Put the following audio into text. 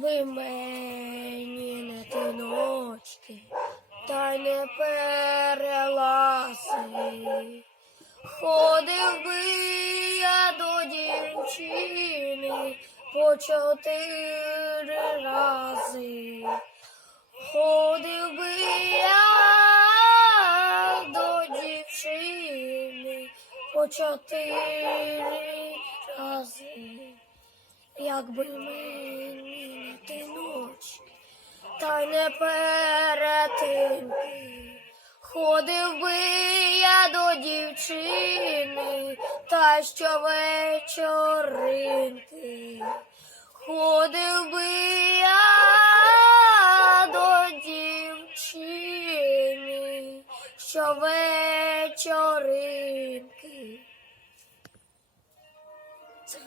би мені не ти ночки, та й не переласи. Ходив би я до дівчини по чотири рази. Ходив би я до дівчини по чотири рази. Якби ночі, та не перетинки. Ходив би я до дівчини, та щовечоринки. Ходив би я до дівчини, щовечоринки. Це